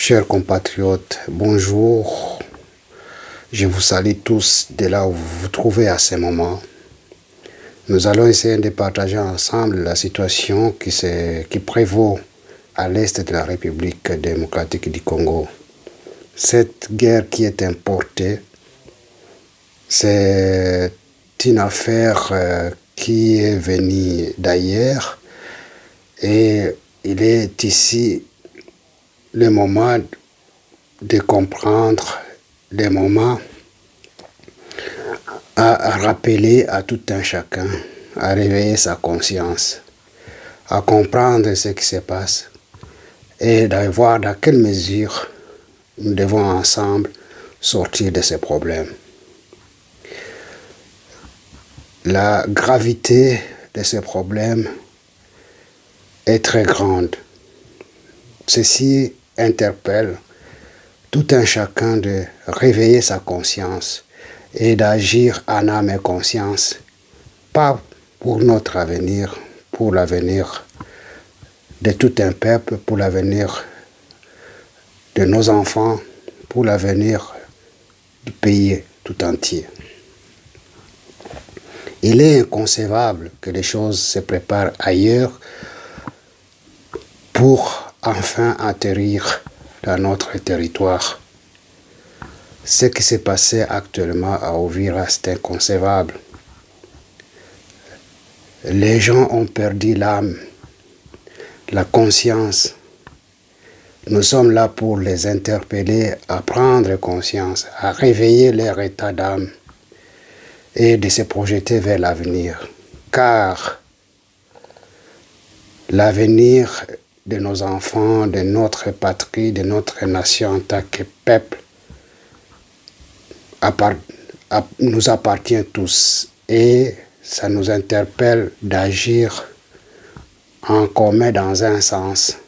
Chers compatriotes, bonjour. Je vous salue tous de là où vous vous trouvez à ce moment. Nous allons essayer de partager ensemble la situation qui prévaut à l'est de la République démocratique du Congo. Cette guerre qui est importée, c'est une affaire qui est venue d'ailleurs et il est ici le moment de comprendre, le moment à rappeler à tout un chacun, à réveiller sa conscience, à comprendre ce qui se passe et de voir dans quelle mesure nous devons ensemble sortir de ces problèmes. La gravité de ces problèmes est très grande. Ceci interpelle tout un chacun de réveiller sa conscience et d'agir en âme et conscience, pas pour notre avenir, pour l'avenir de tout un peuple, pour l'avenir de nos enfants, pour l'avenir du pays tout entier. Il est inconcevable que les choses se préparent ailleurs pour enfin atterrir dans notre territoire. Ce qui s'est passé actuellement à Uvira, c'est inconcevable. Les gens ont perdu l'âme, la conscience. Nous sommes là pour les interpeller à prendre conscience, à réveiller leur état d'âme et de se projeter vers l'avenir. Car l'avenir de nos enfants, de notre patrie, de notre nation en tant que peuple, nous appartient tous et ça nous interpelle d'agir en commun dans un sens,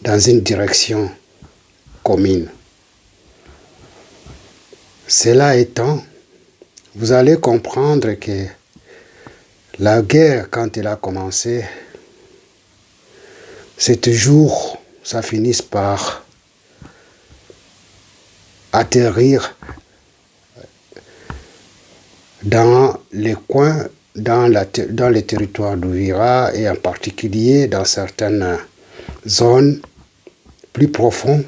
dans une direction commune. Cela étant, vous allez comprendre que la guerre, quand elle a commencé, c'est toujours, ça finit par atterrir dans les coins, dans les territoires d'Uvira et en particulier dans certaines zones plus profondes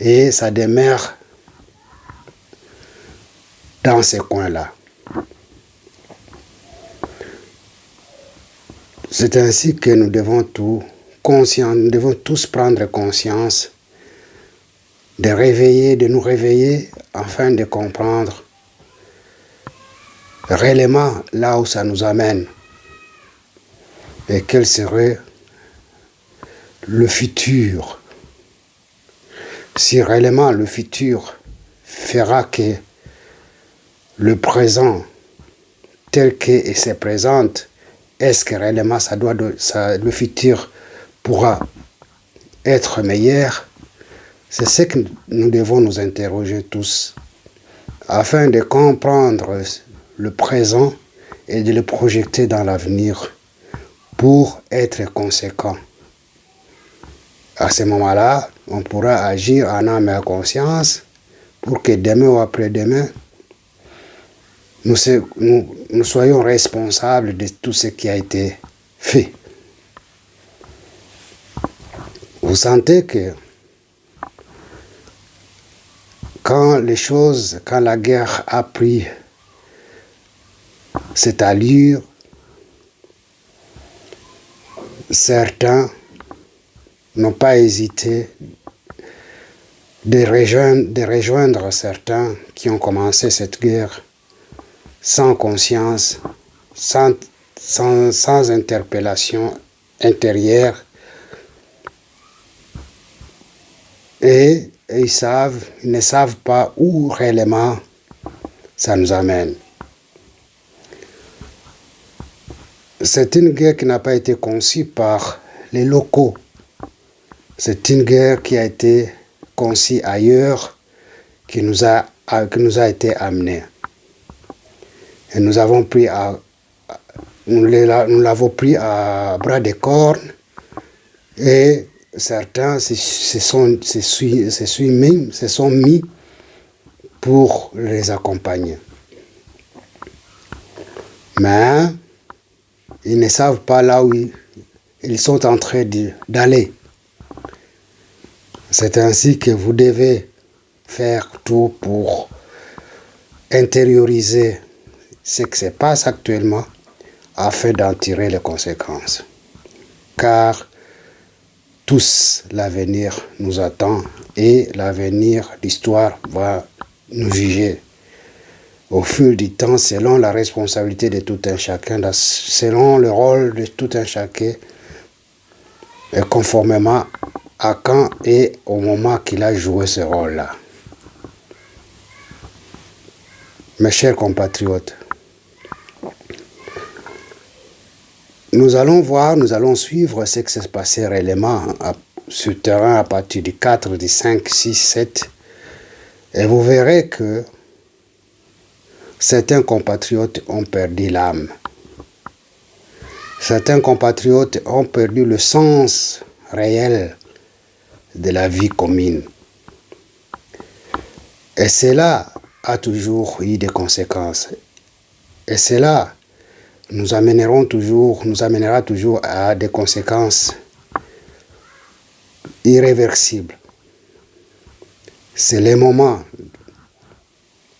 et ça demeure dans ces coins-là. C'est ainsi que nous devons nous devons tous prendre conscience de nous réveiller afin de comprendre réellement là où ça nous amène et quel serait le futur. Si réellement le futur fera que le présent tel qu'il se présente, est-ce que réellement le futur pourra être meilleur? C'est ce que nous devons nous interroger tous afin de comprendre le présent et de le projeter dans l'avenir pour être conséquent. À ce moment-là, on pourra agir en âme et en conscience pour que demain ou après-demain, nous soyons responsables de tout ce qui a été fait. Vous sentez que quand la guerre a pris cette allure, certains n'ont pas hésité de rejoindre certains qui ont commencé cette guerre sans conscience, sans interpellation intérieure. Et ils ne savent pas où réellement ça nous amène. C'est une guerre qui n'a pas été conçue par les locaux. C'est une guerre qui a été conçue ailleurs, qui nous a été amenée. Et nous l'avons pris à bras de cornes et certains se sont mis pour les accompagner. Mais ils ne savent pas là où ils sont en train d'aller. C'est ainsi que vous devez faire tout pour intérioriser ce qui se passe actuellement afin d'en tirer les conséquences. Car tous, l'avenir nous attend et l'avenir, l'histoire va nous juger au fil du temps selon la responsabilité de tout un chacun, selon le rôle de tout un chacun et conformément à quand et au moment qu'il a joué ce rôle-là. Mes chers compatriotes, nous allons voir, nous allons suivre ce qui s'est passé réellement sur le terrain à partir du 4, du 5, 6, 7. Et vous verrez que certains compatriotes ont perdu l'âme. Certains compatriotes ont perdu le sens réel de la vie commune. Et cela a toujours eu des conséquences. Et cela nous amènera toujours à des conséquences irréversibles. C'est le moment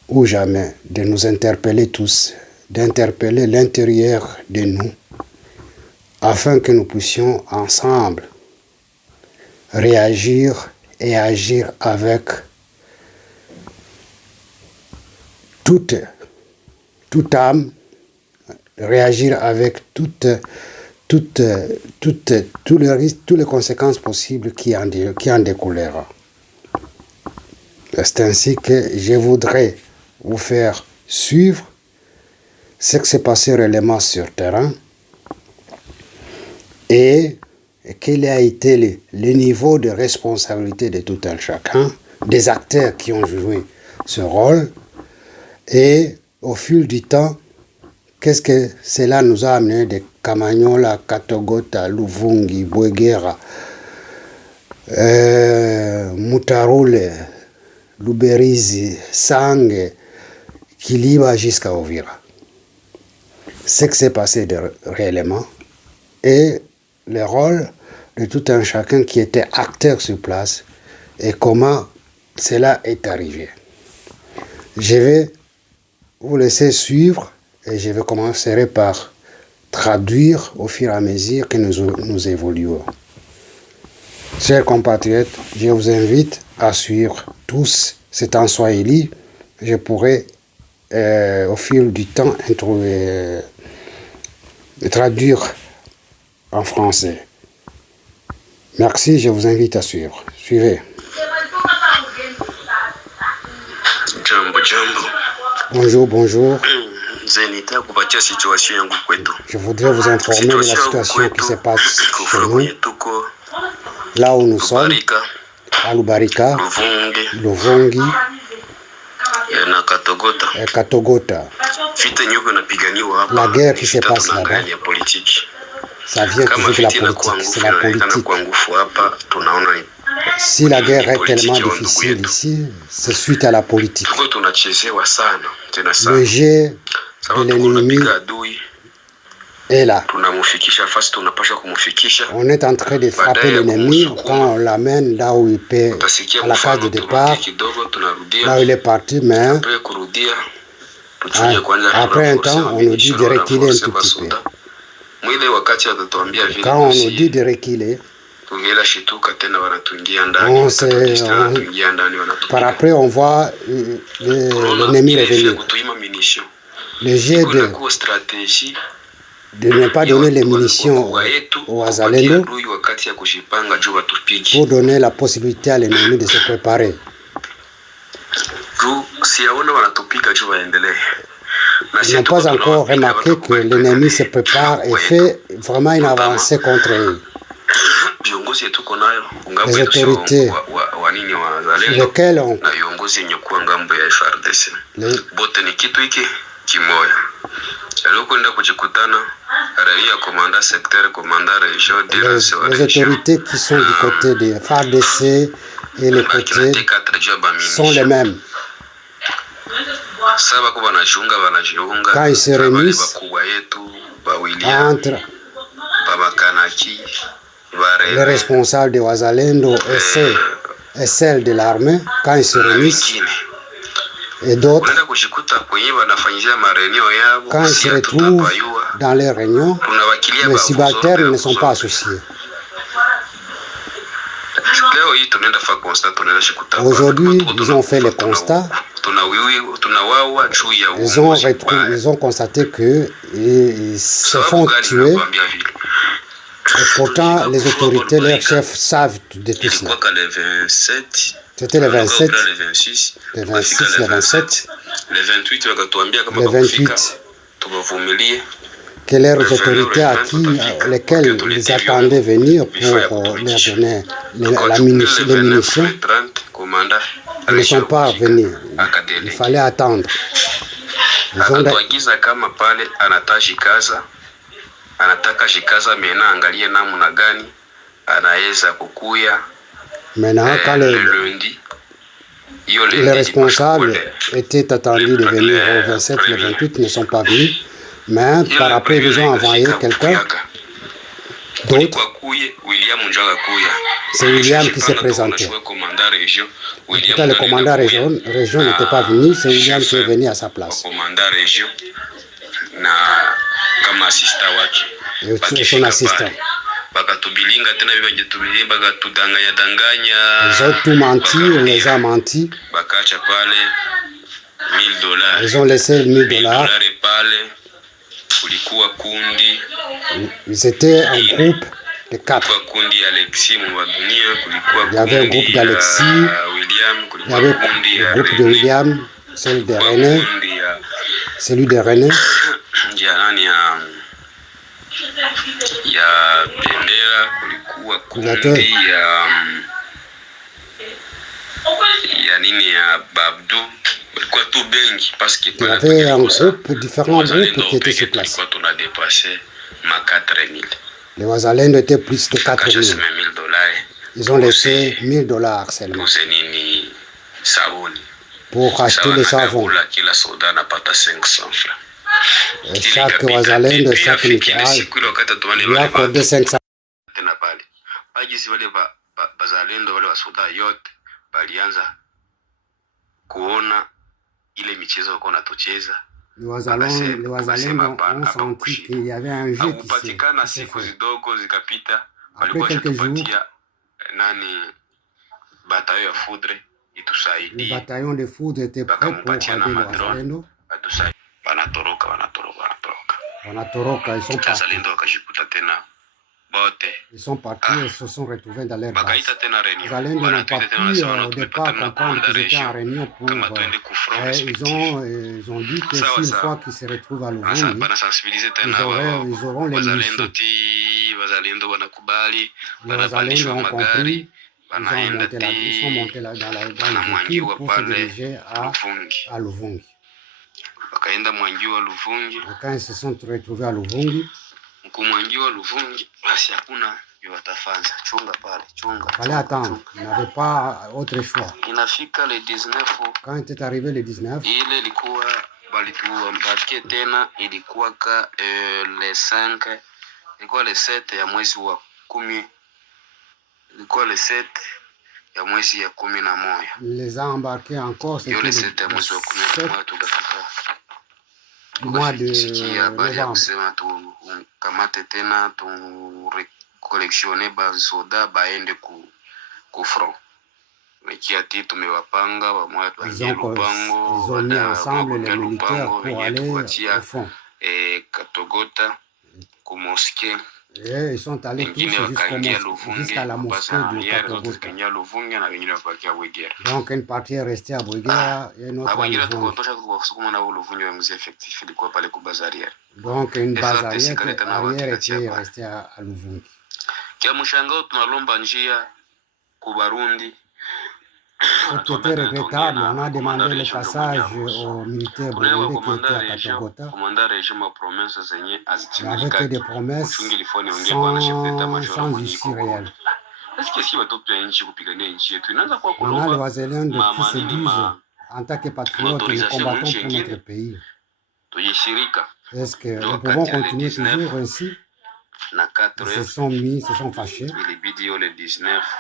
ou jamais de nous interpeller tous, d'interpeller l'intérieur de nous, afin que nous puissions ensemble réagir et agir avec toute âme, réagir avec toutes les conséquences possibles qui en découleront. C'est ainsi que je voudrais vous faire suivre ce qui s'est passé réellement sur le terrain et quel a été le niveau de responsabilité de tout un chacun, des acteurs qui ont joué ce rôle, et au fil du temps, qu'est-ce que cela nous a amené de Kamanyola, Katogota, Luvungi, Bwegera, Mutarule, Luberizi, Sange, Kiliba jusqu'à Ovira. Ce qui s'est passé réellement et le rôle de tout un chacun qui était acteur sur place et comment cela est arrivé. Je vais vous laisser suivre et je vais commencer par traduire au fur et à mesure que nous évoluons. Chers compatriotes, je vous invite à suivre tous. C'est en swahili. Je pourrai au fil du temps traduire en français. Merci, je vous invite à suivre. Suivez. Jambo, jambo. Bonjour, bonjour. Zenita kupatia situation yangu kwetu. Je voudrais vous informer de la situation qui se passe chez nous, là où nous sommes, à Lubarika, Luvungi et Katogota. La guerre qui se passe là-bas, ça vient toujours de la politique, c'est la politique. Si la guerre est tellement difficile ici, c'est suite à la politique. Le jeu de l'ennemi est là. On est en train de frapper l'ennemi quand on l'amène là où il peut, à la case de départ, là où il est parti, mais après un temps, on nous dit de reculer un tout petit peu. Quand on nous dit de reculer, par après on voit l'ennemi revenir. Le jeu de ne pas donner les munitions aux Wazalendo pour donner la possibilité à l'ennemi de se préparer. Ils n'ont pas encore remarqué que l'ennemi se prépare et fait vraiment une avancée contre eux. Les autorités lesquelles ont Les autorités qui sont du côté des FARDC et les côtés sont les mêmes. Quand ils se réunissent entre les responsables de Wazalendo et celles de l'armée, quand ils se réunissent, et d'autres, quand ils se retrouvent dans les réunions, les subalternes ne sont pas associés. Aujourd'hui, ils ont fait le constat. Ils ont constaté qu'ils se font tuer. Et pourtant, les autorités, leurs chefs savent de tout cela. C'était le 27, le 26, le 27, le 28, que leurs autorités lesquelles ils attendaient venir pour leur donner les munitions, ils ne sont pas venus. Il fallait attendre. Maintenant, quand les responsables étaient attendus de venir au 27, le 28, ils ne sont pas venus. Mais par après, ils ont envoyé quelqu'un d'autre. C'est William qui s'est présenté. Pourtant, le commandant région n'était pas venu, c'est William qui est venu à sa place. Et son assistant. Ils ont tout menti, on les a menti. Ils ont laissé $1000. Ils étaient un groupe de 4. Il y avait un groupe d'Alexis, il y avait un groupe de William, celui de René, celui de René. Il y a Bendera, kulikuwa kundi ya nini ya Babdou, kulikuwa tout bengi parce que il y avait un groupe, différents groupes qui étaient sur place. On a dépassé ma 4000. Les Wazalendo étaient plus de 4000. Ils ont laissé $1000 seulement pour acheter les savons. Et chaque Wazalendo, chaque militaire lui a accordé 500. Les Wazalendo ont senti qu'il y avait un jeu qui s'est fait. Après quelques jours, le bataillon de foudre était prêt pour aider les Wazalendo. Wanatoroka, ils sont partis. Ils sont partis et se sont retrouvés dans leur base. Les Wazalendo n'ont pas pu au départ comprendre qu'ils étaient en réunion pour... ils ont dit que si une fois qu'ils se retrouvent à Luvungi, ils auront les munitions. Les Wazalendo ont compris, ils sont montés dans le véhicule pour se diriger à Luvungi. Quand ils se sont retrouvés à Luvungi, il fallait attendre, ils n'avaient pas autre choix. Quand il est arrivé le 19, il les a embarqués encore, c'était le 7 du mois de novembre. Ils ont mis ensemble les militaires pour aller au front. Et ils sont allés tous jusqu'à la mosquée de Katogota. Donc une partie est restée à Bouiguera et une autre à Luvungi. Donc une base arrière était restée à Luvungi. Ce qui était regrettable, on a demandé le passage aux militaires burundais qui étaient à Katogota, mais avec des promesses sans issue réelle. Maintenant, les Wazalendo qui se disent, en tant que patriotes, nous combattons pour notre pays. Est-ce que nous pouvons continuer toujours ainsi? Ils se sont mis, se sont fâchés. Le 19,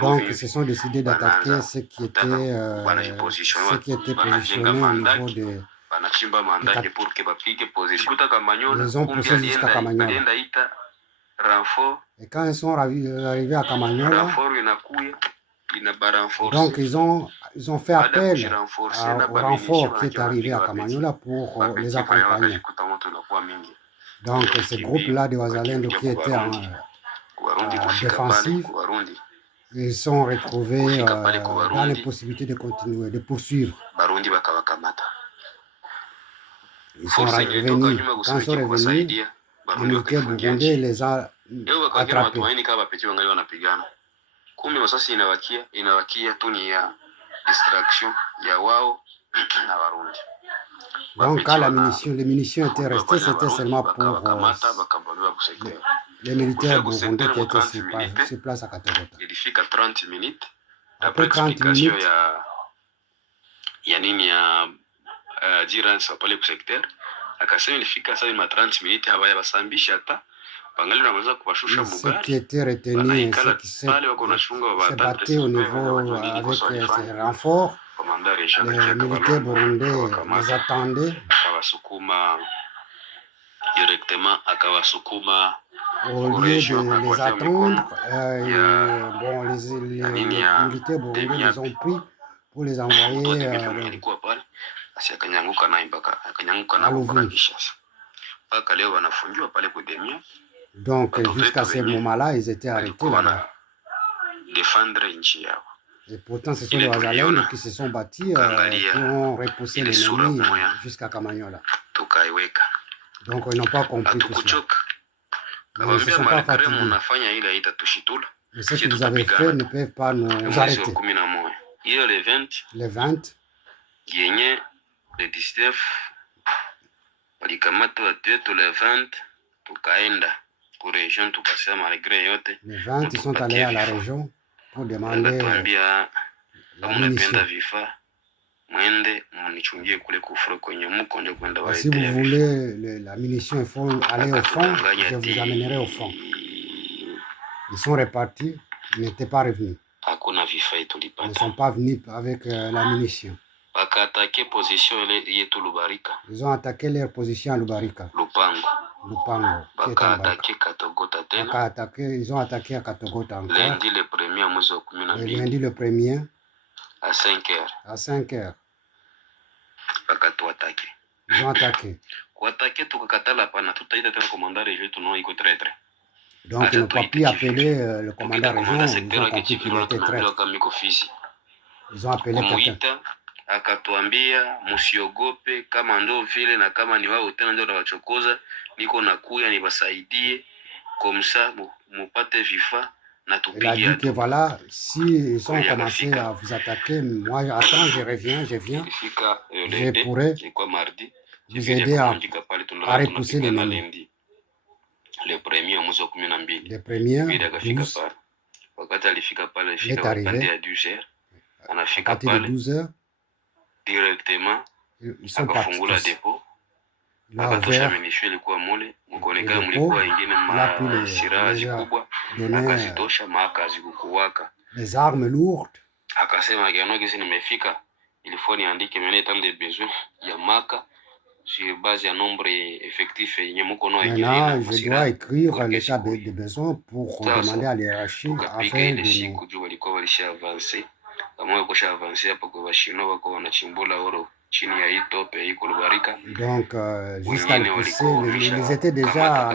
donc ils se sont décidés d'attaquer ce qui était positionné au niveau de ils ont poussé jusqu'à Kamanyola. Et quand ils sont arrivés à Kamanyola, donc ils ont fait appel au renfort qui est arrivé à Kamanyola pour les accompagner. Donc ce groupe-là de Wazalendo qui était en défensif, ils sont retrouvés dans les possibilités de continuer, de poursuivre. Ils sont revenus. Quand ils sont revenus, les militaires burundais les a attrapés. Donc quand les munitions étaient restées, c'était seulement pour les militaires burundais qui étaient sur place à Katogota. Après 30 minutes, ce qui était retenu, ce qui s'est battu au niveau avec ces renforts, les militaires burundais les attendaient. Au lieu de les attendre, les militaires burundais les ont pris pour les envoyer à Louvain. Donc jusqu'à ce moment-là, ils étaient arrêtés là-bas. Et pourtant, ce sont les Wazalendo qui se sont battus, qui ont repoussé l'ennemi jusqu'à Kamanyola. Donc ils n'ont pas compris tout cela. Mais ils ne se sont pas fatigués. Mais ce que vous avez fait ne peuvent pas nous arrêter. Le 20, le 19 walikamata watu wetu le 20 tukaenda ku region tukasema malgré yote le 20 ils sont allés à la région pour demander la munition. Si vous voulez la munition, il faut aller au fond, je vous amènerai au fond. Ils sont repartis, ils n'étaient pas revenus. Ils ne sont pas venus avec la munition. Ils ont attaqué leur position à Lubarika. Lupango. Ils ont attaqué à Katogota encore. Lundi le 1er. À 5 heures. À 5 heures. Ils ont attaqué. Donc ils n'ont pas pu appeler le commandant région, ils ont compris qu'il était traître. Ils ont appelé quelqu'un. Akatuambia musiogope, kama ndo vile na kama ni wao tena ndio wachokoza, niko nakuya niwasaidie komsa mupate vifaa na tupigia. Il a dit que voilà, si ils ont commencé à vous attaquer, moi attends, je reviens, je pourrais vous aider à repousser l'ennemi. Le premier mwezi wa 12. Le premier, il est arrivé à 12h. À partir de 12h, directement ils sont partis. Il a ouvert le dépôt, il a pris les armes lourdes. Maintenant, je dois écrire l'état de besoin pour demander à l'hiérarchie afin de donc, jusqu'à le pousser, ils étaient déjà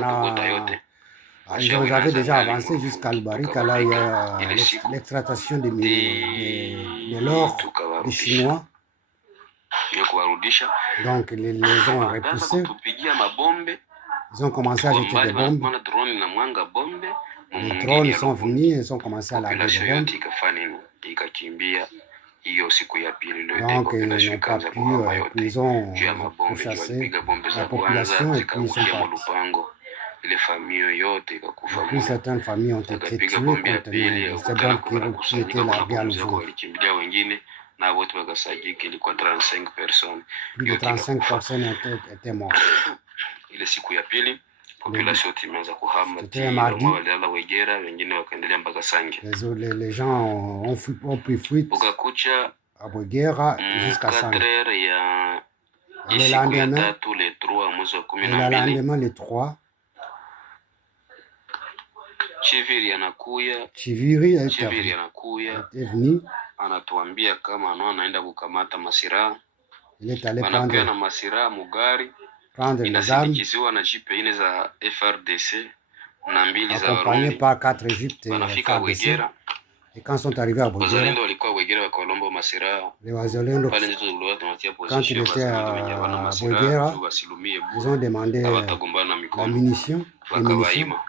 ils avaient déjà avancé jusqu'à Lubarika, là où il y a l'extraction de l'or des Chinois. Donc, ils les ont repoussés. Ils ont commencé à jeter des bombes. Mana drone na mwanga bombe. Les drones sont venus, ils ont commencé à larguer des Population bombes. yote ikafanya nini? Ikakimbia hiyo siku ya pili ndio Donc, ils population n'ont pas ikaanza pu, kuhama puis yote. ils ont Juu ya mabombe ndio pourchassé walipiga bombe la za kwanza population et puis ils sont zikaangukia partis. Molupango. Ile familia yote Et ikakufa puis mule. certaines familles ont été Wakapiga tuées bombe ya contre pili ya ces kutana bombes qui kukusanyika étaient kuna larguées à pumziko, nouveau. walikimbilia wengine na wote wakasajika, ilikuwa 35 personnes. Plus de Yote 35 ikakufa. personnes étaient mortes. Ile siku ya pili population yote imeanza kuhama. C'était un mardi. Walilala Wegera, wengine wakaendelea mpaka Sange. Les gens ont pris fuite Ukakucha à Bouguera jusqu'à 4 Sangue. heures ya Le siku ya lendemain, tatu le 3 mwezi wa kumi et na le mbili lendemain, le 3, Chiviri anakuya Chiviri Chiviri anakuya est venu. anatuambia kama anaenda kukamata masiraha. Il est allé Wanakuya na masiraha mugari prendre les armes, inasindikiziwa na jipe ine za FRDC na mbili za accompagné Warundi. par 4 Égyptes et Wanafika FARDC. Wegera, Et quand ils sont arrivés à Bouguera, wazalendo walikuwa Wegera wakawalomba masiraha les Wazalendo, pale, ndio tuliwa tunatia quand ils position étaient wazalendo wenye wana à masiraha Bouguera, juu wasilumie ils ont demandé hawatagombana na la mikono, munition, les munitions, wakawaima.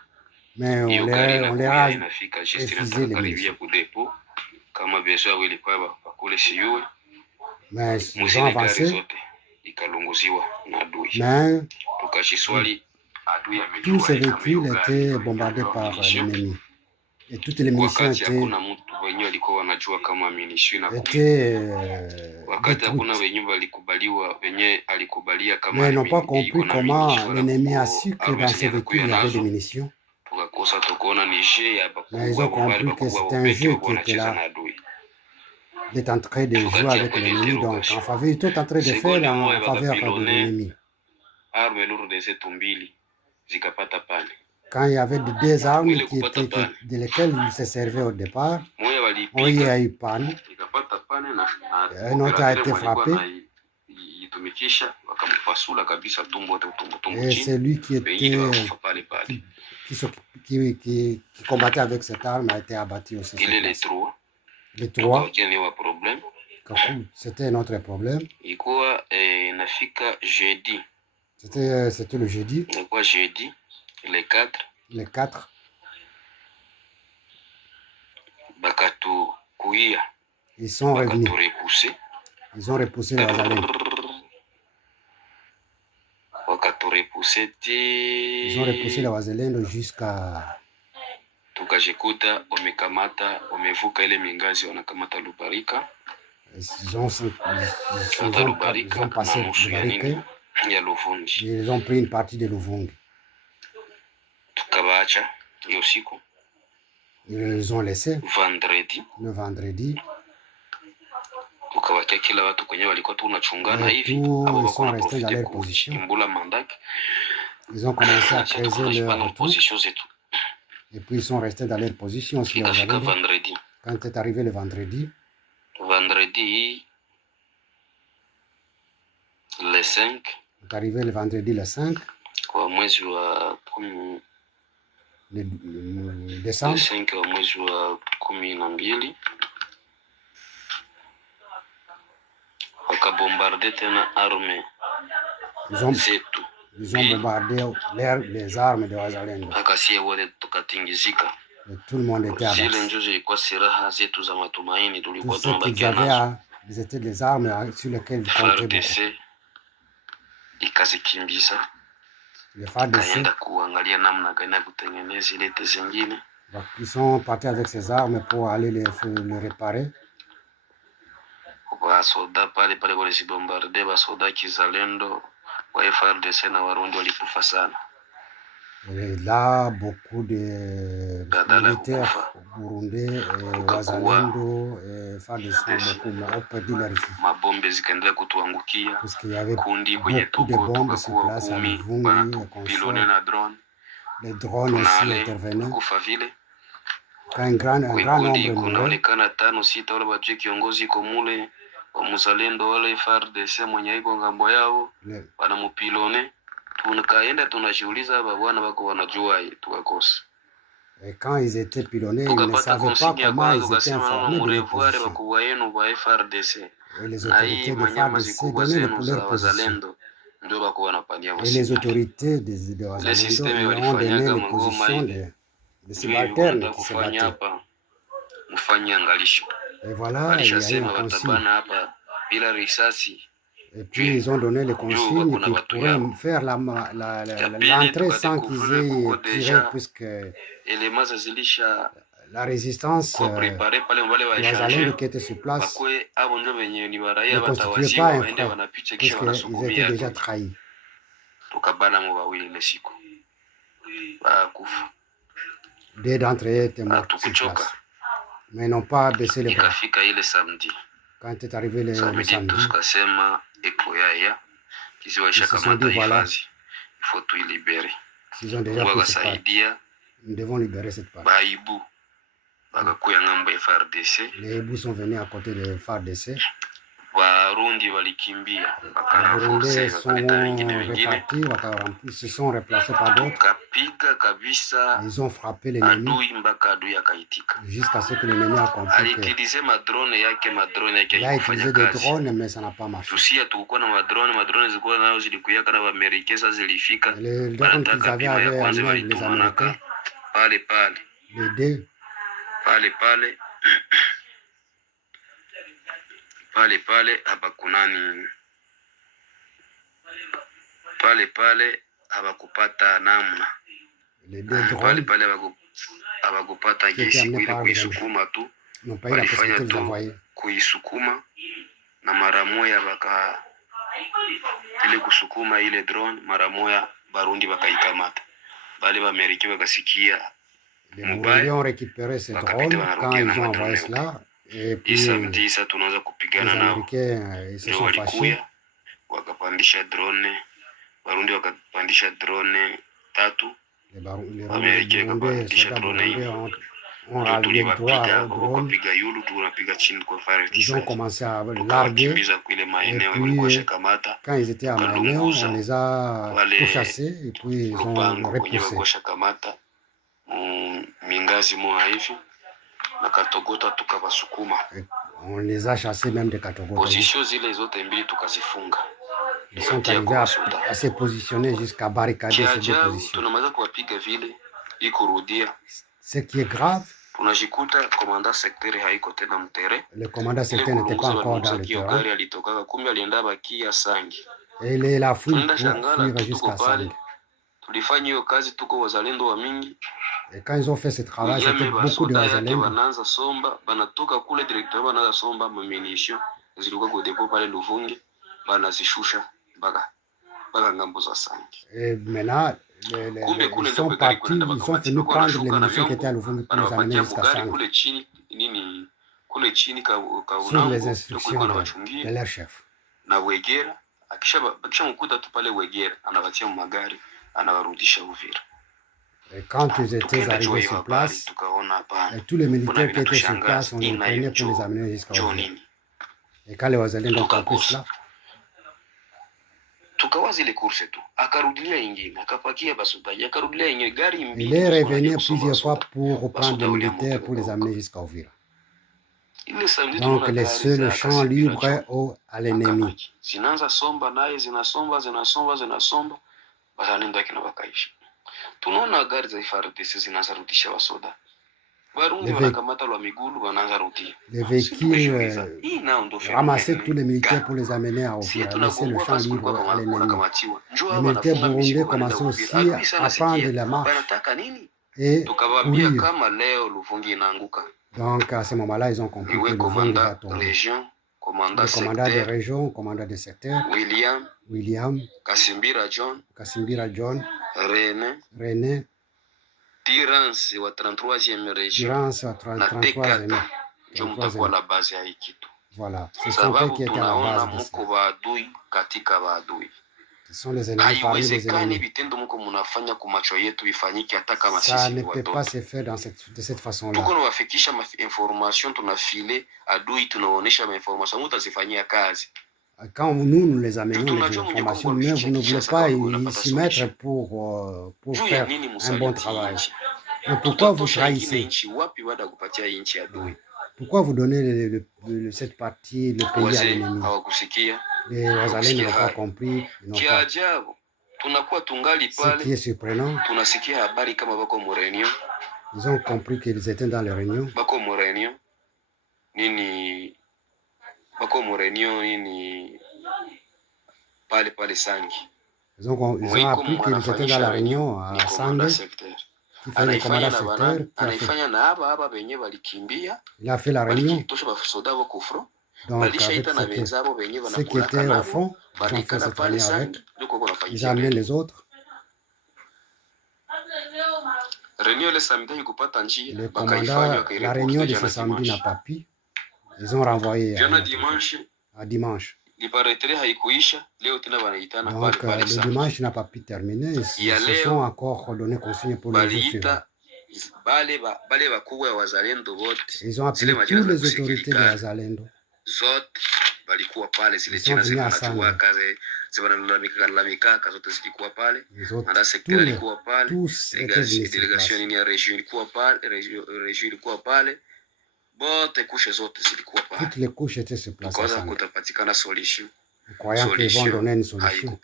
mais Hiyo on gari les inakuya a inafika just refusé les inakaribia munitions. kudepo kama biashara ilikuwa bakule siwe Mais ils ont muzile gari avancé, zote ikalunguziwa na adui. mais Tukashiswali adui tous ces amejua kama hiyo véhicules gari étaient bombardés par l'ennemi. Et toutes les munitions wakati étaient, hakuna mtu wenyewe walikuwa wanajua kama munition inakuja. étaient Wakati hakuna détruites. wenyewe walikubaliwa wenyewe alikubalia kama Mais ils n'ont pas iko compris na comment munition l'ennemi a na su que arme dans ces zenye véhicules, il y anakuya avait des nazo. munitions. Tukakosa tukaona ni je ya Mais ils ont bakubwa wale compris que bakubwa c'était un wapeke jeu wako qui était wanacheza là. na adui. Il est en train de jouer avec l'ennemi, donc en faveur, il est en train de faire en faveur de l'ennemi. Arme lourde zetu mbili zikapata pane. Quand il y avait deux armes de lesquelles ils se servaient au départ, Moya il y walipiga a eu panne, ikapata pane un autre a été frappé, itumikisha wakampasula kabisa tumbo tumbo et chini. celui qui Wengine était wakafa pale pale. qui combattait avec cette arme a été abattu aussi. sur Ile place. les Les trois, tukaokenewa problem c'était un autre problème. ikuwa nafika jeudi, C'était le jeudi, ilikuwa jeudi le 4 les 4, bakatukuia ils sont revenus. bakaturepousser Ils ont repoussé les Wazalendo. wakaturepousser Ils ont repoussé les Wazalendo jusqu'à... tukajikuta wamevuka ile mingazi, wanakamata Lubarika, Ils ont passé Lubarika. ya Luvungi. Ils ont pris une partie de Luvungi. Tukabaacha hiyo siku. Ils ont laissé le vendredi. Tukawacha kila watu kwenye walikuwa tu unachungana hivi, ils sont restés dans leur position. Ils ont commencé à creuser leur trou. Et puis ils sont restés dans leur position. Quand est arrivé le vendredi, le 5, est arrivé le vendredi le 5 kwa mwezi wa décembre, le 5 wa mwezi wa 12, wakabombarde tena arme zetu. Ils ont bombardé les armes de Wazalendo. Akasie wote tukatingizika. Et tout le monde était abattu. Zile ndio zilikuwa silaha zetu za matumaini, tulikuwa Tout ce qu'ils tunabakia nazo. avaient, c'était des armes sur lesquelles ils comptaient beaucoup. FARDC ikazikimbiza, Les FARDC, kaenda kuangalia namna gani ya kutengeneza ile zingine. ils sont partis avec ces armes pour aller les réparer. Wasoda pale walizibombarde, wasoda kizalendo wa FARDC na Warundi walikufa sana. Et là, beaucoup de militaires burundais et Wazalendo et FARDC ont perdu leur vie. Mabombe zikaendelea kutuangukia. Parce qu'il y avait kundi kwenye beaucoup de tuko bombes sur tukakuwa place à 10 Luvungi et pilone na drone. Les drones aussi intervenaient. Kufa vile. Quand un grand nombre mourait, kunaonekana 5-6 wale wajue kiongozi iko mule wa Muzalendo wale FARDC mwenye iko ngambo yao wanamupilone. Tukaenda tunajiuliza bwana wako wanajua tukakosa. Et quand ils étaient pilonnés, ils ne savaient pas comment ils étaient informés de leur position. Et les autorités de FARDC donnaient leur position. ndio bako wanapania Et les autorités de Wazalendo ont donné les positions de subalternes qui se battaient. Et voilà, il y a eu un consigne. Et puis ils ont donné les consignes qu'ils pourraient faire l'entrée sans qu'ils aient tiré, puisque la résistance de Wazalendo qui était sur place ne constituait pas un frein, puisqu'ils étaient déjà trahis. Deux d'entre eux étaient morts sur place, mais ils n'ont pas baissé les bras. Quand est arrivé le samedi, ils se sont dit voilà, s'ils ont déjà pris cette part, nous devons libérer cette part. Les Hibous sont venus à côté de FARDC. Les Burundais sont repartis, se sont replacés par d'autres. Ils ont frappé l'ennemi jusqu'à ce que l'ennemi a compris qu'il a utilisé des drones, mais ça n'a pas marché. Les drones qu'ils avaient amenés les Américains, les deux, pale habakunani pale habakupata namna pale habakupata gesi ili kuisukuma tu, walifanya tu kuisukuma na mara moja ili kusukuma ile drone mara moja Barundi bakaikamata, bale Amerika bakasikia ils ont récupéré ces drones quand ils ont envoyé cela. Et puis les Américains ils se sont fâchés. Wakapandisha drone, Barundi wakapandisha drone tatu. Les Burundais ont rallié le droit au drone. Ils ont commencé à larguer. Et puis quand ils étaient à Maeneo, on les a pourchassés et puis ils ont repoussé. On les a chassés même de Katogota. Ils sont arrivés à se positionner jusqu'à barricader ces deux positions. Ce qui est grave, le commandant secteur n'était pas encore dans le terrain. Et il a fui pour fuir jusqu'à Sangue. Et quand ils ont fait ce travail, c'était beaucoup de Wazalendo. Et maintenant, ils sont partis, ils sont venus prendre les munitions qui étaient à Luvungi pour les amener jusqu'à Sangue. Sur les instructions de leur chef. Et quand ils étaient arrivés sur place, et tous les militaires qui étaient sur place, on les prenait pour les amener jusqu'à Uvira. Et quand les Wazalendo ont compris cela, il est revenu plusieurs fois pour reprendre les militaires pour les amener jusqu'à Uvira. Donc laisser le champ libre à l'ennemi. Les véhicules ramassaient tous les militaires pour les amener à Uvira, laisser le champ libre à l'ennemi. Les militaires burundais commençaient aussi à prendre la marche et courir. Donc à ce moment-là, ils ont compris que Luvungi va tomber. Le commandant des régions, le commandant des secteurs, William, Kasimbira John, René, Tirance wa 33e région na Tekaka ndio mtakuwa la base ya hii kitu. Voilà, c'est sababu tunaona mko waadui katika waadui. Ce sont les ennemis parmi les ennemis. Vitendo mko mnafanya kwa macho yetu ifanyike hata kama sisi ça ne peut pas se faire de cette façon-là. Tuko nawafikisha information, tunafile adui, tunaonesha information, mtazifanyia kazi. Quand nous les amenons les informations, mais vous ne voulez pas s'y mettre pour faire un bon travail. Mais pourquoi vous trahissez? Pourquoi vous donnez cette partie, le pays à wazee l'ennemi? hawakusikia. Les Wazalendo n'ont pas Hawakusikia compris. Ils n'ont pas. kiajabu, tunakuwa tungali Ce qui pale, est surprenant, tunasikia habari kama bako murenio, ils ont compris qu'ils étaient dans les réunions. bako murenio nini, bako murenio nini pale pale Sangi. Ils ont appris qu'ils étaient dans la réunion à Sange, qui fait le commandant secteur. Il a fait la réunion. Donc, avec ceux qui étaient au front, ils ont fait cette réunion avec. Ils ont amené les autres. Le commandant, la réunion de ce samedi n'a pas pu. Ils ont renvoyé à dimanche. Donc, le dimanche n'a pas pu terminer. Ils se sont encore donné consigne pour le jour. Ils ont appelé toutes les autorités de Wazalendo. Ils sont venus à Sange. Tous étaient venus sur place. Toutes les couches étaient sur place. Croyant qu'ils vont donner une solution,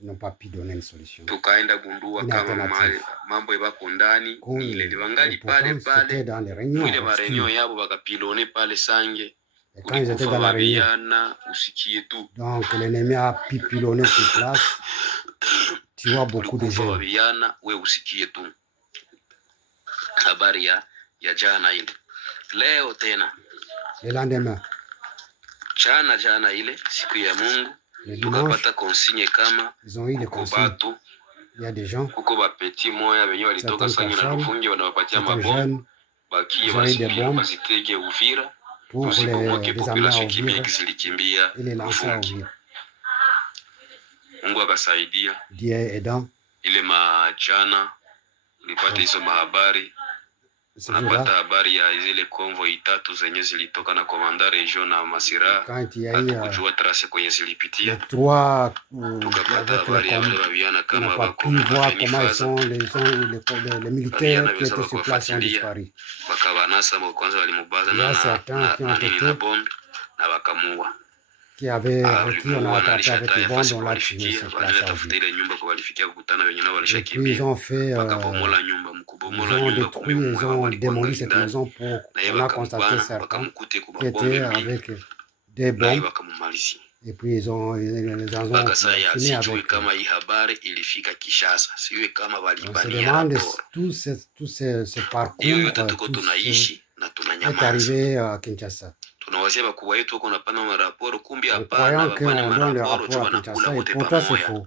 ils n'ont pas pu donner une solution. Une alternative. C'était dans les réunions. Et quand ils étaient dans la réunion, donc l'ennemi a pu pilonner sur place. Tu vois beaucoup de gens. Le lendemain, le dimanche, ils ont eu des consignes. Il y a des gens, certaines personnes, certains jeunes, ils ont eu des bombes pour les amener à Uvira et les lancer à Uvira. Dieu aidant. Unapata habari ya zile convoy tatu zenye zilitoka na komanda region na Masira, kujua trase kwenye zilipitia. Tukapata habari ya wale waviana kama wako les militaires qui étaient sur place ont disparu. Bakabanasa mwa kwanza walimubaza na bombe na bakamuua. Qui on a attrapé avec les bombes, on l'a tué sur place. Et puis ils ont fait, ils ont démoli cette maison pour, on a constaté certains qui étaient avec des bombes. Et puis ils ont fini avec. On se demande tout ce parcours est arrivé à Kinshasa. Tunawazia bakubwa yetu wako napana maraporo kumbi hapana, bapana maraporo à Kinshasa et pourtant c'est faux.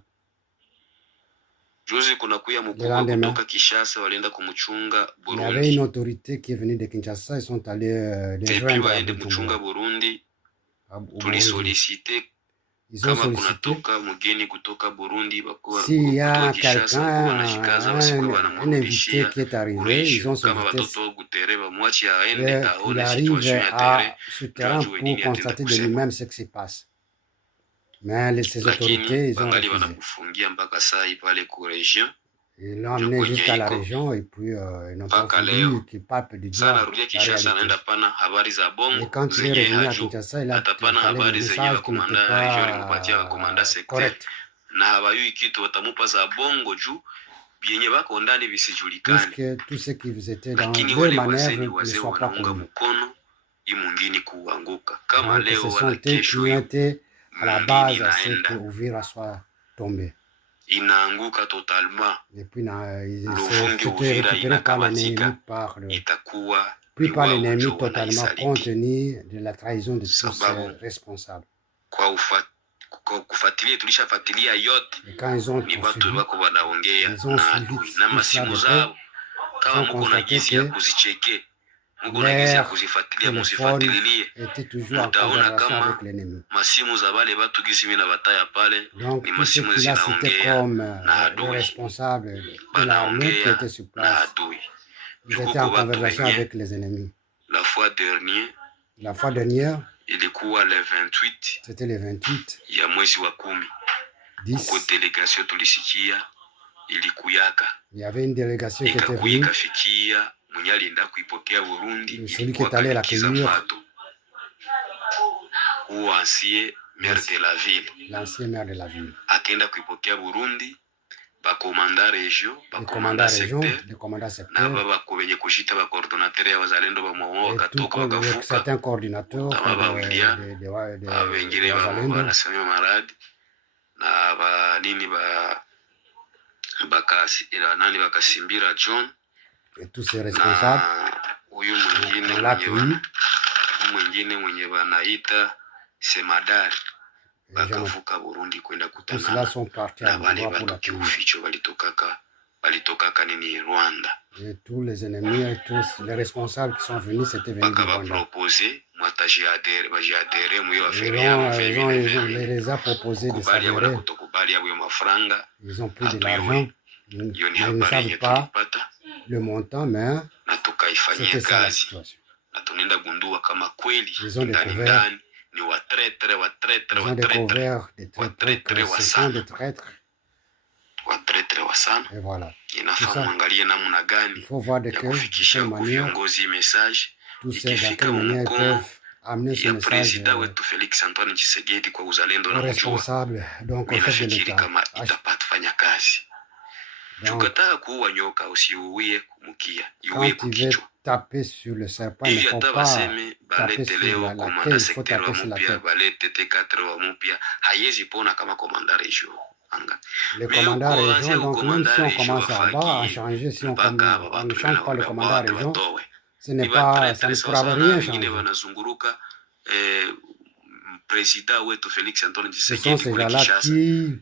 Juzi kuna kuya mkubwa kutoka Kinshasa walienda kumuchunga Burundi. Il y avait une autorité qui est venue de Kinshasa, ils sont allés les joindre à Burundi. Tulisolicite kama kunatoka mgeni kutoka Burundi bakuwa s'il y a quelqu'un, un invité qui est arrivé, ils ont sollicité qu'il arrive sur terrain pour constater de lui-même ce qui se passe. Mais ces autorités, ils ont refusé. Ils l'ont amené jusqu'à la région et puis ils n'ont pas voulu qu'il parle du droit la réalité. Et quand il est revenu à Kinshasa, il a parlé de message qui n'était pas correct. Puisque tout ce qui était dans deux manœuvres ne soit pas connu. Donc ce sont eux qui ont été à la base à ce que Uvira soit tombé. Inaanguka totalement. Et puis c'était récupéré par l'ennemi par l'ennemi totalement, compte tenu de la trahison de tous ces responsables. Et quand ils ont suivi, ils ont constaté que leur téléphone était toujours en conversation avec l'ennemi. Donc tout ce qu'il a cité comme le responsable de l'armée qui était sur place, ils étaient en conversation avec les ennemis. La fois dernière, c'était le 28 ya mwezi wa 10. Uko delegation tulisikia ilikuyaka. Il y avait une délégation qui était venue. mwenye alienda kuipokea Burundi celui qui est allé l'accueillir, ou ancien maire de la ville, l'ancien maire de la ville, akaenda kuipokea Burundi, bakomanda region, bakomanda secteur, na baba kubenye kushita ba coordinateur ya wazalendo ba mwa wakatoka wakavuka, certains coordinateurs de wengine wanasema maradi na ba nini bakasimbira John et tous ces responsables. Huyu mwingine mwenye banaita Semadari bakavuka Burundi kwenda kutana na wale batoki uficho balitokaka nini Rwanda. Et tous les ennemis et tous les responsables qui sont venus, c'était venu du Rwanda. Ils les a proposé de s'adhérer. Ils ont pris de l'argent. Ils ne savent pas le montant, mais c'était ça la situation. Ils ont découvert des traîtres, ce sont des traîtres. Et voilà. Il faut voir de quelle manière tous ces manière peuvent amener ce message aux responsables, donc au chef de l'État. Donc, quand il veut taper sur le serpent, il ne faut pas taper sur la queue, il faut taper sur la tête. Les commandants région, donc même si on commence en bas à changer, si on ne change pas le commandant région, ça ne pourra rien changer. Ce sont ces gens-là qui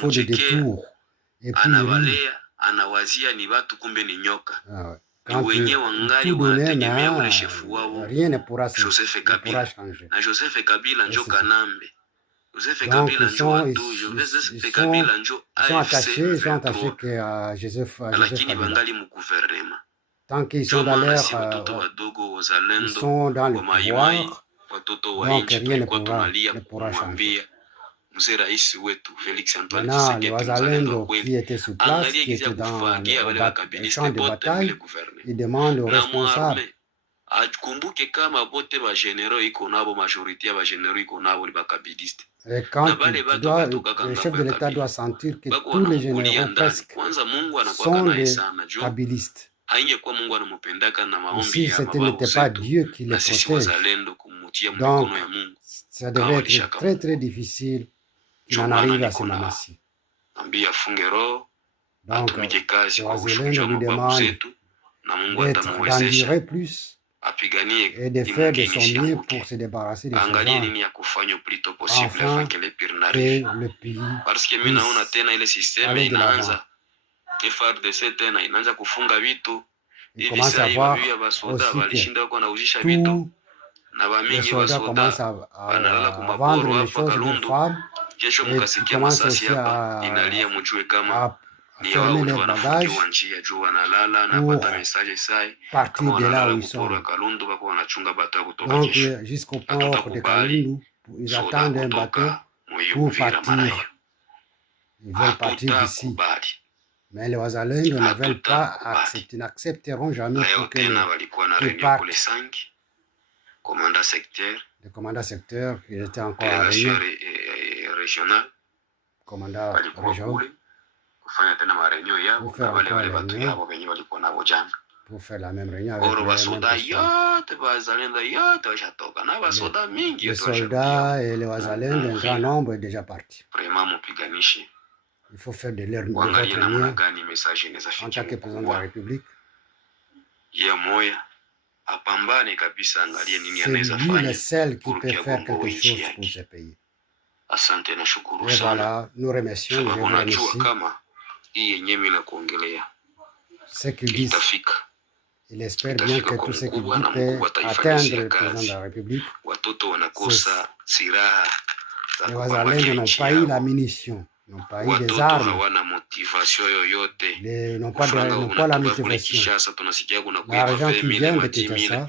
font des détours. Et puis, quand tout donner, rien ne pourra changer. Donc, ils sont attachés à Joseph Kabila. Tant qu'ils sont dans leur, ils sont dans le pouvoir, donc rien ne pourra changer. Maintenant, les wazalendo qui étaient sur place, qui étaient dans le champ de bataille, ils demandent aux responsables. Et quand le chef de l'État doit sentir que tous les généraux presque sont des kabilistes. Si ce n'était pas Dieu qui les protège, donc ça devait être très très difficile qu'il en arrive à ce moment-ci. Donc, le wazalendo lui demande d'endurer plus et de faire de son mieux pour se débarrasser de ces gens, afin que le pays puisse aller de l'avant. Il commence à voir aussi que tous les soldats commencent à vendre les choses des femmes et ils commencent aussi à fermer les bagages pour partir de là où ils sont. Donc jusqu'au port de Kalundu, ils attendent un bateau pour partir. Ils veulent partir d'ici. Mais les wazalendo ne veulent pas accepter, n'accepteront jamais pour que les partent. Le commandant secteur, il était encore à Réunion. Commandant régional. Pour faire encore la réunion, pour faire la même réunion avec les soldats et les wazalendo, un grand nombre est déjà parti. Il faut faire de leur mieux en tant que président de la République. C'est lui le seul qui peut faire quelque chose pour ce pays. Et voilà, nous remercions, je vous remercie. Ce qu'ils disent, il espère bien que tout ce qu'il dit peut atteindre le président de la République. Les wazalendo n'ont pas eu la munition, n'ont pas eu des armes, n'ont pas la motivation. L'argent qui vient de Kinshasa,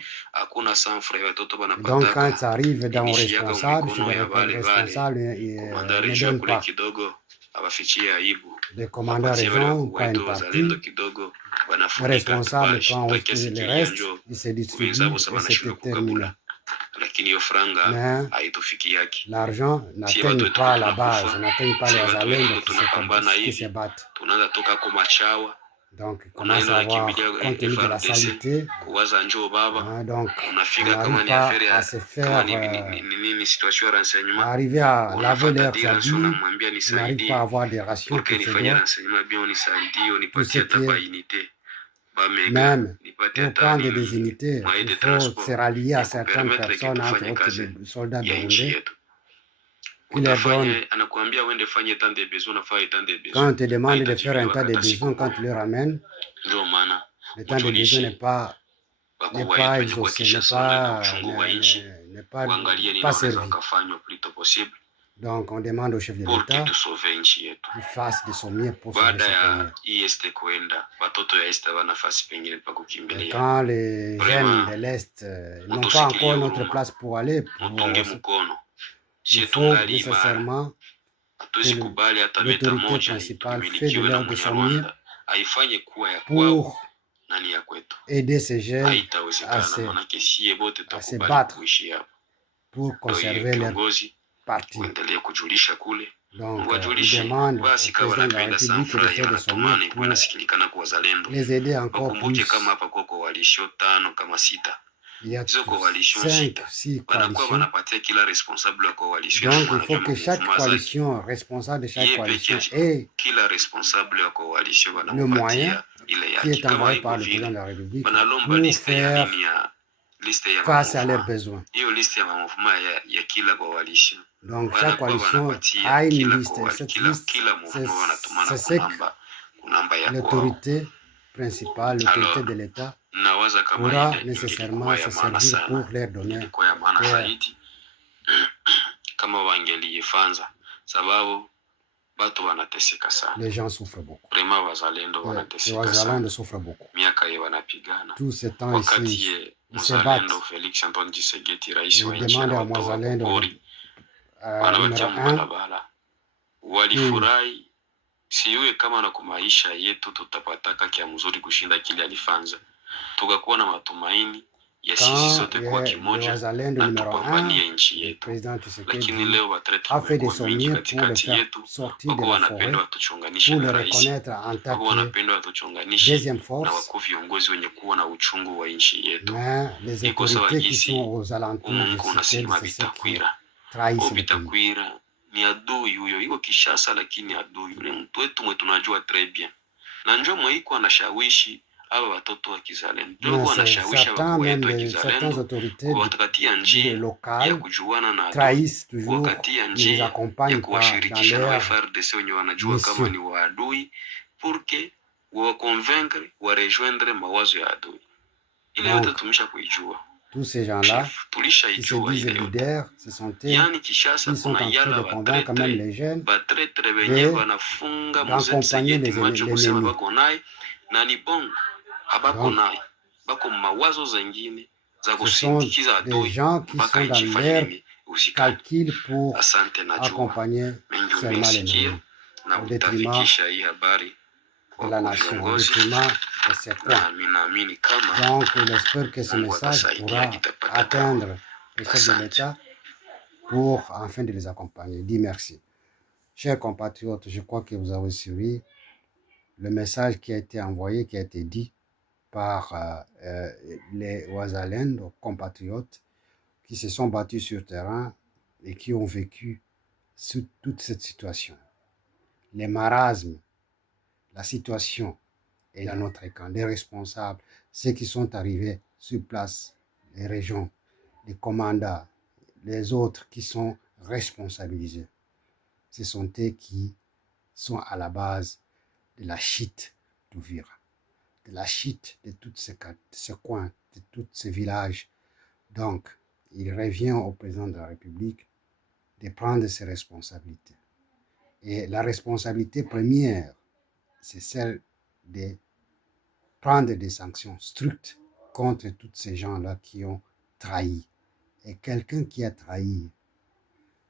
donc quand ça arrive dans les responsables, les responsables ne donnent pas. Les commandants régionaux n'ont pas une partie, responsable quand les restes, ils se distribuent et c'était terminé. Mais l'argent n'atteint pas la base, n'atteint pas les wazalendo qui se battent. Donc, il commence à avoir, compte tenu de la saleté, donc on n'arrive pas à se faire, arriver à laver leurs habits, on n'arrive pas à avoir des rations quotidiennes, tout ce qui est, même pour prendre des unités, il faut se rallier à certaines personnes, entre autres les soldats burundais, qui leur donnent, quand on te demande de faire un tas de besoins, quand tu le ramènes, le temps de besoin n'est pas exaucé, n'est pas servi. Donc, on demande au chef de l'État qu'il fasse de son mieux pour sauver ce pays. Et quand les jeunes de l'Est n'ont pas encore notre place pour aller, il faut nécessairement que l'autorité principale fait de son mieux pour aider ces jeunes à se battre pour conserver leur parti. Donc, il demande au président de la République de faire de son mieux pour les aider encore plus. Il y a 5, 6 coalitions. Donc, il faut que chaque coalition, responsable de chaque coalition, ait le moyen qui est envoyé par le président de la République pour faire face à leurs besoins. Donc, chaque coalition a une liste. Cette liste, c'est ce que l'autorité principale, l'autorité de l'État, pourra nécessairement se servir pour leur donner les gens souffrent beaucoup. Les wazalendo souffrent beaucoup. Tout ce temps ici, ils se battent. Ils demandent à wazalendo numéro 1 siwe kama na kumaisha yetu tutapataka kia mzuri kushinda kile alifanza, tukakuwa na matumaini ya sisi sote kwa kimoja na tupambanie nchi yetu. Lakini leo watrete mingi katikati yetu wako wanapenda watuchunganishe na rais, wako wanapenda watuchunganishe na wakuu viongozi wenye kuwa na uchungu wa nchi yetu. Iko sawa gisi Mungu unasema Bitakwira o Bitakwira ni adui huyo, iko Kishasa, lakini adui yule mtu wetu mwe tunajua très bien, na njoo mweiko anashawishi aba watoto wa kizalendo, ndio anashawishi aba wetu wa kizalendo kuwatakatia njia ya kujuana na adui, kuwakatia njia ya kuwashirikisha na FARDC wenye wanajua kama ni waadui, porque waconvaincre wa rejoindre mawazo ya adui. Ile yote tumesha kuijua. Tous ces gens-là qui se disent leaders, ce sont eux qui sont en train de convaincre même les jeunes d'accompagner les ennemis. Donc, ce sont des gens qui sont dans leur calcul pour accompagner seulement l'ennemi au détriment de la nation, au détriment de ses coins. Donc, j'espère que ce message pourra atteindre les chefs de l'État pour enfin de les accompagner. Dis merci. Chers compatriotes, je crois que vous avez suivi le message qui a été envoyé, qui a été dit par les wazalendo compatriotes qui se sont battus sur terrain et qui ont vécu toute cette situation. Les marasmes, la situation est dans notre camp, les responsables, ceux qui sont arrivés sur place, les régions, les commandants, les autres qui sont responsabilisés. Ce sont eux qui sont à la base de la chute d'Uvira, de la chute de tous ces coins, de tous ces villages. Donc, il revient au président de la République de prendre ses responsabilités. Et la responsabilité première, c'est celle de prendre des sanctions strictes contre tous ces gens-là qui ont trahi. Et quelqu'un qui a trahi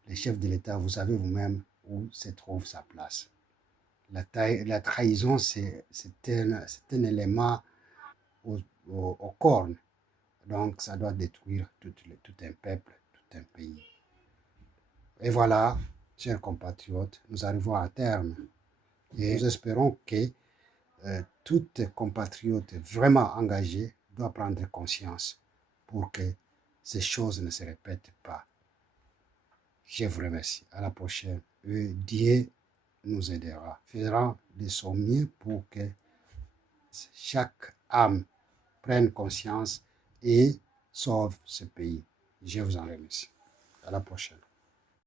les chefs de l'État, vous savez vous-même où se trouve sa place. La trahison, c'est un élément au corne. Donc, ça doit détruire tout un peuple, tout un pays. Et voilà, chers compatriotes, nous arrivons à terme. Et nous espérons que tout compatriote vraiment engagé doit prendre conscience pour que ces choses ne se répètent pas. Je vous remercie. À la prochaine. Dieu nous aidera. Fera de son mieux pour que chaque âme prenne conscience et sauve ce pays. Je vous en remercie. À la prochaine.